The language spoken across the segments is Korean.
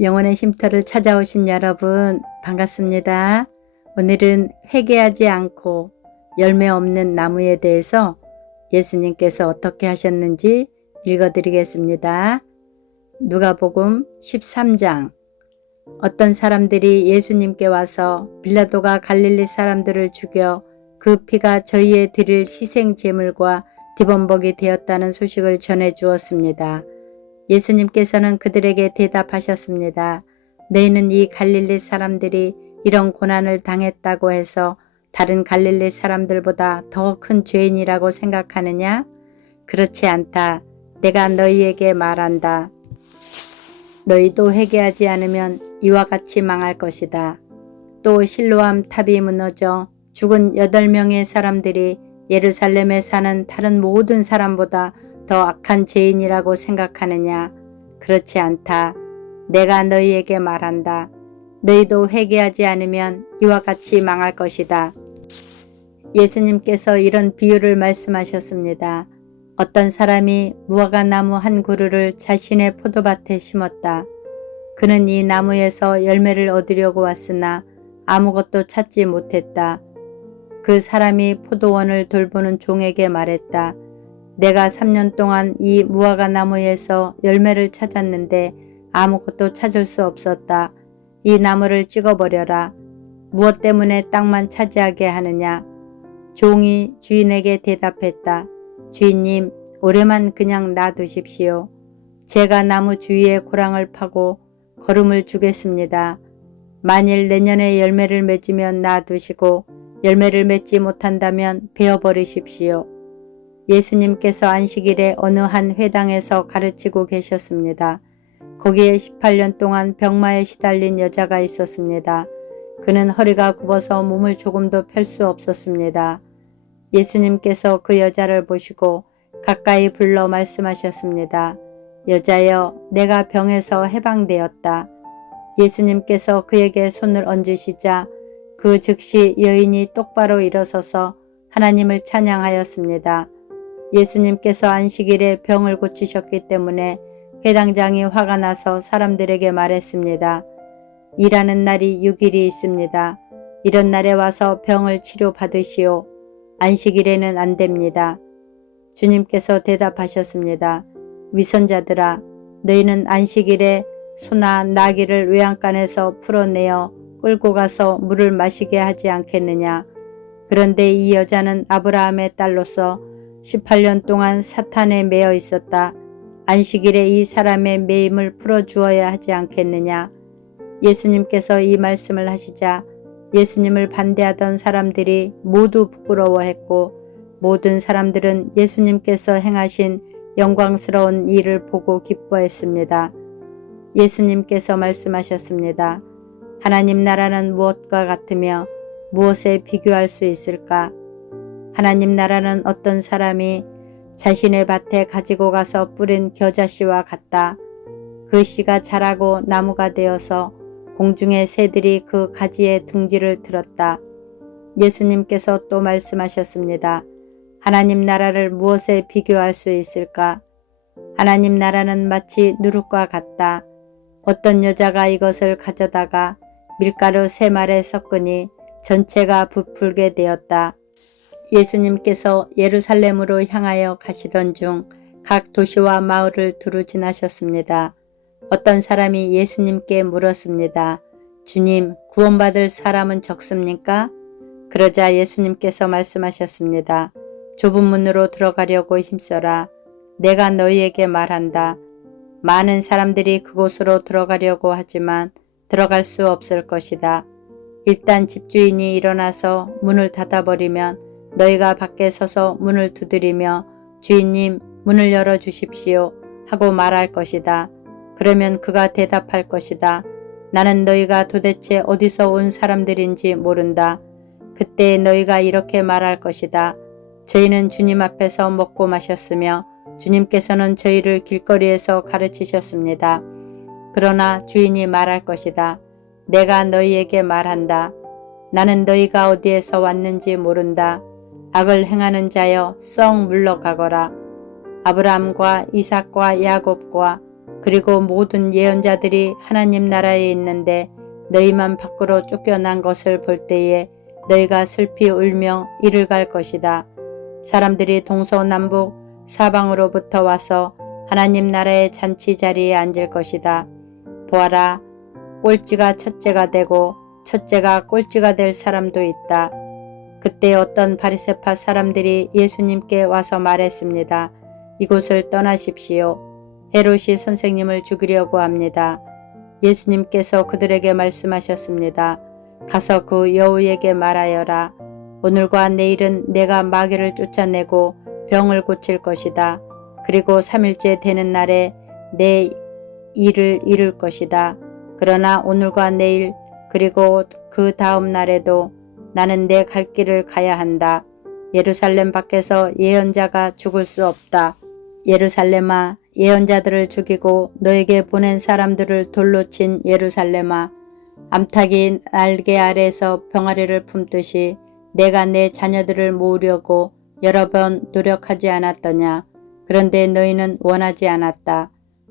영혼의 쉼터를 찾아오신 여러분 반갑습니다. 오늘은 회개하지 않고 열매 없는 나무에 대해서 예수님께서 어떻게 하셨는지 읽어드리겠습니다. 누가복음 13장. 어떤 사람들이 예수님께 와서 빌라도가 갈릴리 사람들을 죽여 그 피가 저희의 드릴 희생 제물과 디번복이 되었다는 소식을 전해 주었습니다. 예수님께서는 그들에게 대답하셨습니다. 너희는 이 갈릴리 사람들이 이런 고난을 당했다고 해서 다른 갈릴리 사람들보다 더 큰 죄인이라고 생각하느냐? 그렇지 않다. 내가 너희에게 말한다. 너희도 회개하지 않으면 이와 같이 망할 것이다. 또 실로암 탑이 무너져 죽은 8명의 사람들이 예루살렘에 사는 다른 모든 사람보다 더 악한 죄인이라고 생각하느냐? 그렇지 않다. 내가 너희에게 말한다. 너희도 회개하지 않으면 이와 같이 망할 것이다. 예수님께서 이런 비유를 말씀하셨습니다. 어떤 사람이 무화과나무 한 그루를 자신의 포도밭에 심었다. 그는 이 나무에서 열매를 얻으려고 왔으나 아무것도 찾지 못했다. 그 사람이 포도원을 돌보는 종에게 말했다. 내가 3년 동안 이 무화과나무에서 열매를 찾았는데 아무것도 찾을 수 없었다. 이 나무를 찍어버려라. 무엇 때문에 땅만 차지하게 하느냐? 종이 주인에게 대답했다. 주인님, 올해만 그냥 놔두십시오. 제가 나무 주위에 고랑을 파고 거름을 주겠습니다. 만일 내년에 열매를 맺으면 놔두시고 열매를 맺지 못한다면 베어버리십시오. 예수님께서 안식일에 어느 한 회당에서 가르치고 계셨습니다. 거기에 18년 동안 병마에 시달린 여자가 있었습니다. 그는 허리가 굽어서 몸을 조금도 펼 수 없었습니다. 예수님께서 그 여자를 보시고 가까이 불러 말씀하셨습니다. 여자여, 내가 병에서 해방되었다. 예수님께서 그에게 손을 얹으시자 그 즉시 여인이 똑바로 일어서서 하나님을 찬양하였습니다. 예수님께서 안식일에 병을 고치셨기 때문에 회당장이 화가 나서 사람들에게 말했습니다. 일하는 날이 6일이 있습니다. 이런 날에 와서 병을 치료받으시오. 안식일에는 안 됩니다. 주님께서 대답하셨습니다. 위선자들아, 너희는 안식일에 소나 나귀를 외양간에서 풀어내어 끌고 가서 물을 마시게 하지 않겠느냐. 그런데 이 여자는 아브라함의 딸로서 18년 동안 사탄에 매여 있었다. 안식일에 이 사람의 매임을 풀어주어야 하지 않겠느냐. 예수님께서 이 말씀을 하시자 예수님을 반대하던 사람들이 모두 부끄러워했고 모든 사람들은 예수님께서 행하신 영광스러운 일을 보고 기뻐했습니다. 예수님께서 말씀하셨습니다. 하나님 나라는 무엇과 같으며 무엇에 비교할 수 있을까? 하나님 나라는 어떤 사람이 자신의 밭에 가지고 가서 뿌린 겨자씨와 같다. 그 씨가 자라고 나무가 되어서 공중의 새들이 그 가지에 둥지를 들었다. 예수님께서 또 말씀하셨습니다. 하나님 나라를 무엇에 비교할 수 있을까? 하나님 나라는 마치 누룩과 같다. 어떤 여자가 이것을 가져다가 밀가루 3말에 섞으니 전체가 부풀게 되었다. 예수님께서 예루살렘으로 향하여 가시던 중 각 도시와 마을을 두루 지나셨습니다. 어떤 사람이 예수님께 물었습니다. 주님, 구원받을 사람은 적습니까? 그러자 예수님께서 말씀하셨습니다. 좁은 문으로 들어가려고 힘써라. 내가 너희에게 말한다. 많은 사람들이 그곳으로 들어가려고 하지만 들어갈 수 없을 것이다. 일단 집주인이 일어나서 문을 닫아버리면 너희가 밖에 서서 문을 두드리며 주인님, 문을 열어주십시오 하고 말할 것이다. 그러면 그가 대답할 것이다. 나는 너희가 도대체 어디서 온 사람들인지 모른다. 그때 너희가 이렇게 말할 것이다. 저희는 주님 앞에서 먹고 마셨으며 주님께서는 저희를 길거리에서 가르치셨습니다. 그러나 주인이 말할 것이다. 내가 너희에게 말한다. 나는 너희가 어디에서 왔는지 모른다. 악을 행하는 자여 썩 물러가거라. 아브라함과 이삭과 야곱과 그리고 모든 예언자들이 하나님 나라에 있는데 너희만 밖으로 쫓겨난 것을 볼 때에 너희가 슬피 울며 이를 갈 것이다. 사람들이 동서남북 사방으로부터 와서 하나님 나라의 잔치 자리에 앉을 것이다. 보아라, 꼴찌가 첫째가 되고 첫째가 꼴찌가 될 사람도 있다. 그때 어떤 바리새파 사람들이 예수님께 와서 말했습니다. 이곳을 떠나십시오. 헤롯이 선생님을 죽이려고 합니다. 예수님께서 그들에게 말씀하셨습니다. 가서 그 여우에게 말하여라. 오늘과 내일은 내가 마귀를 쫓아내고 병을 고칠 것이다. 그리고 3일째 되는 날에 내 일을 이룰 것이다. 그러나 오늘과 내일 그리고 그 다음 날에도 나는 내 갈 길을 가야 한다. 예루살렘 밖에서 예언자가 죽을 수 없다. 예루살렘아, 예언자들을 죽이고 너에게 보낸 사람들을 돌로 친 예루살렘아, 암탉이 날개 아래에서 병아리를 품듯이 내가 내 자녀들을 모으려고 여러 번 노력하지 않았더냐. 그런데 너희는 원하지 않았다.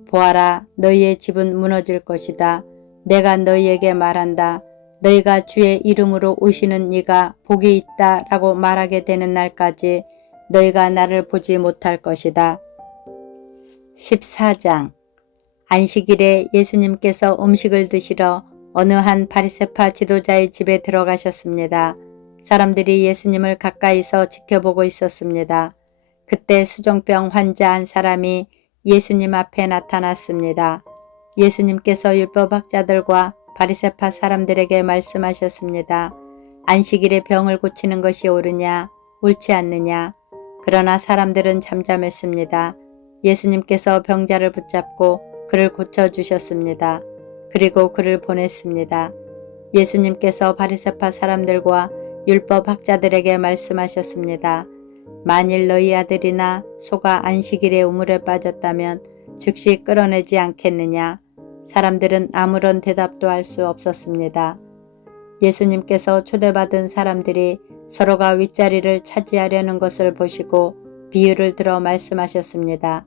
보아라, 너희의 집은 무너질 것이다. 내가 너희에게 말한다. 너희가 주의 이름으로 오시는 이가 복이 있다 라고 말하게 되는 날까지 너희가 나를 보지 못할 것이다. 14장. 안식일에 예수님께서 음식을 드시러 어느 한 바리새파 지도자의 집에 들어가셨습니다. 사람들이 예수님을 가까이서 지켜보고 있었습니다. 그때 수종병 환자 한 사람이 예수님 앞에 나타났습니다. 예수님께서 율법학자들과 바리새파 사람들에게 말씀하셨습니다. 안식일에 병을 고치는 것이 옳으냐, 옳지 않느냐. 그러나 사람들은 잠잠했습니다. 예수님께서 병자를 붙잡고 그를 고쳐주셨습니다. 그리고 그를 보냈습니다. 예수님께서 바리새파 사람들과 율법학자들에게 말씀하셨습니다. 만일 너희 아들이나 소가 안식일에 우물에 빠졌다면 즉시 끌어내지 않겠느냐. 사람들은 아무런 대답도 할 수 없었습니다. 예수님께서 초대받은 사람들이 서로가 윗자리를 차지하려는 것을 보시고 비유를 들어 말씀하셨습니다.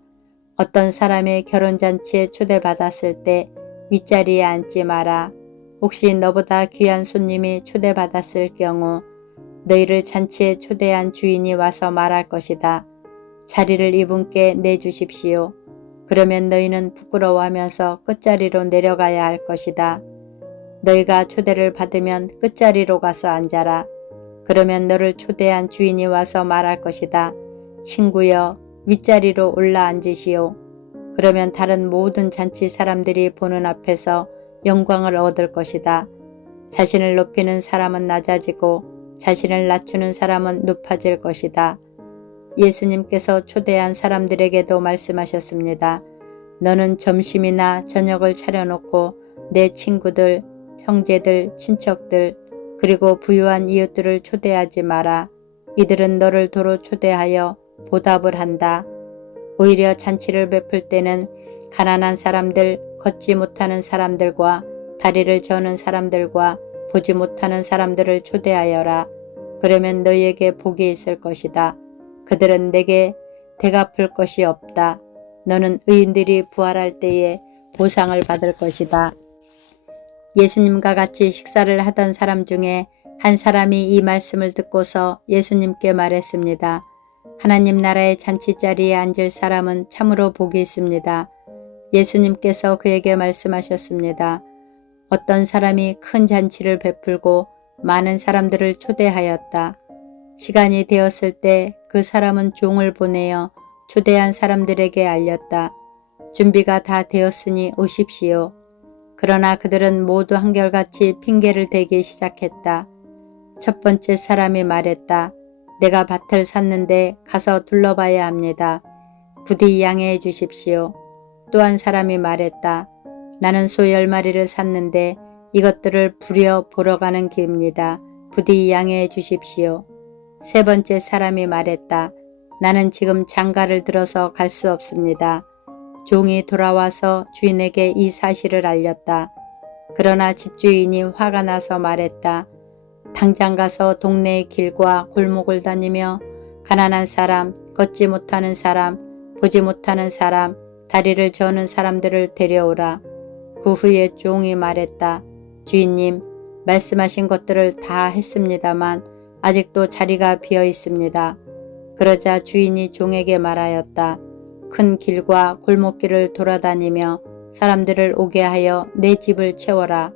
어떤 사람의 결혼잔치에 초대받았을 때 윗자리에 앉지 마라. 혹시 너보다 귀한 손님이 초대받았을 경우 너희를 잔치에 초대한 주인이 와서 말할 것이다. 자리를 이분께 내주십시오. 그러면 너희는 부끄러워하면서 끝자리로 내려가야 할 것이다. 너희가 초대를 받으면 끝자리로 가서 앉아라. 그러면 너를 초대한 주인이 와서 말할 것이다. 친구여, 윗자리로 올라 앉으시오. 그러면 다른 모든 잔치 사람들이 보는 앞에서 영광을 얻을 것이다. 자신을 높이는 사람은 낮아지고 자신을 낮추는 사람은 높아질 것이다. 예수님께서 초대한 사람들에게도 말씀하셨습니다. 너는 점심이나 저녁을 차려놓고 내 친구들, 형제들, 친척들, 그리고 부유한 이웃들을 초대하지 마라. 이들은 너를 도로 초대하여 보답을 한다. 오히려 잔치를 베풀 때는 가난한 사람들, 걷지 못하는 사람들과 다리를 저는 사람들과 보지 못하는 사람들을 초대하여라. 그러면 너희에게 복이 있을 것이다. 그들은 내게 대갚을 것이 없다. 너는 의인들이 부활할 때에 보상을 받을 것이다. 예수님과 같이 식사를 하던 사람 중에 한 사람이 이 말씀을 듣고서 예수님께 말했습니다. 하나님 나라의 잔치자리에 앉을 사람은 참으로 복이 있습니다. 예수님께서 그에게 말씀하셨습니다. 어떤 사람이 큰 잔치를 베풀고 많은 사람들을 초대하였다. 시간이 되었을 때 그 사람은 종을 보내어 초대한 사람들에게 알렸다. 준비가 다 되었으니 오십시오. 그러나 그들은 모두 한결같이 핑계를 대기 시작했다. 첫 번째 사람이 말했다. 내가 밭을 샀는데 가서 둘러봐야 합니다. 부디 양해해 주십시오. 또 한 사람이 말했다. 나는 소 10마리를 샀는데 이것들을 부려 보러 가는 길입니다. 부디 양해해 주십시오. 세 번째 사람이 말했다. 나는 지금 장가를 들어서 갈 수 없습니다. 종이 돌아와서 주인에게 이 사실을 알렸다. 그러나 집주인이 화가 나서 말했다. 당장 가서 동네의 길과 골목을 다니며 가난한 사람, 걷지 못하는 사람, 보지 못하는 사람, 다리를 저는 사람들을 데려오라. 그 후에 종이 말했다. 주인님, 말씀하신 것들을 다 했습니다만 아직도 자리가 비어 있습니다. 그러자 주인이 종에게 말하였다. 큰 길과 골목길을 돌아다니며 사람들을 오게 하여 내 집을 채워라.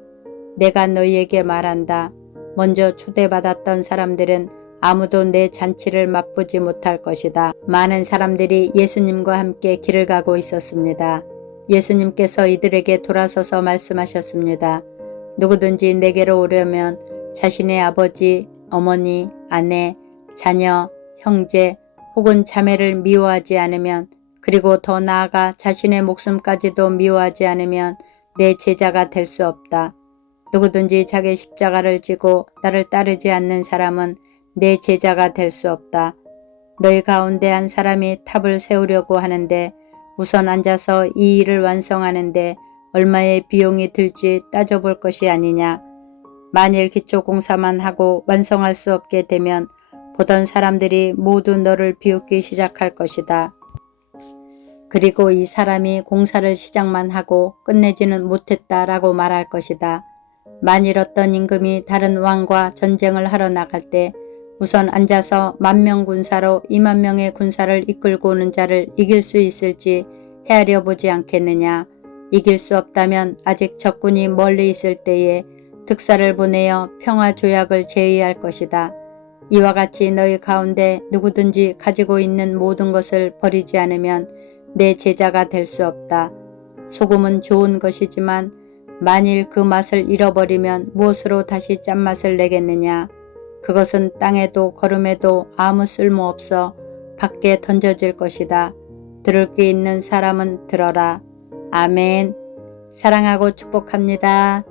내가 너희에게 말한다. 먼저 초대받았던 사람들은 아무도 내 잔치를 맛보지 못할 것이다. 많은 사람들이 예수님과 함께 길을 가고 있었습니다. 예수님께서 이들에게 돌아서서 말씀하셨습니다. 누구든지 내게로 오려면 자신의 아버지, 어머니, 아내, 자녀, 형제 혹은 자매를 미워하지 않으면, 그리고 더 나아가 자신의 목숨까지도 미워하지 않으면 내 제자가 될 수 없다. 누구든지 자기 십자가를 지고 나를 따르지 않는 사람은 내 제자가 될 수 없다. 너희 가운데 한 사람이 탑을 세우려고 하는데 우선 앉아서 이 일을 완성하는데 얼마의 비용이 들지 따져볼 것이 아니냐. 만일 기초공사만 하고 완성할 수 없게 되면 보던 사람들이 모두 너를 비웃기 시작할 것이다. 그리고 이 사람이 공사를 시작만 하고 끝내지는 못했다라고 말할 것이다. 만일 어떤 임금이 다른 왕과 전쟁을 하러 나갈 때 우선 앉아서 10,000명 군사로 20,000명의 군사를 이끌고 오는 자를 이길 수 있을지 헤아려 보지 않겠느냐. 이길 수 없다면 아직 적군이 멀리 있을 때에 특사를 보내어 평화조약을 제의할 것이다. 이와 같이 너희 가운데 누구든지 가지고 있는 모든 것을 버리지 않으면 내 제자가 될 수 없다. 소금은 좋은 것이지만 만일 그 맛을 잃어버리면 무엇으로 다시 짠맛을 내겠느냐. 그것은 땅에도 거름에도 아무 쓸모없어 밖에 던져질 것이다. 들을 게 있는 사람은 들어라. 아멘. 사랑하고 축복합니다.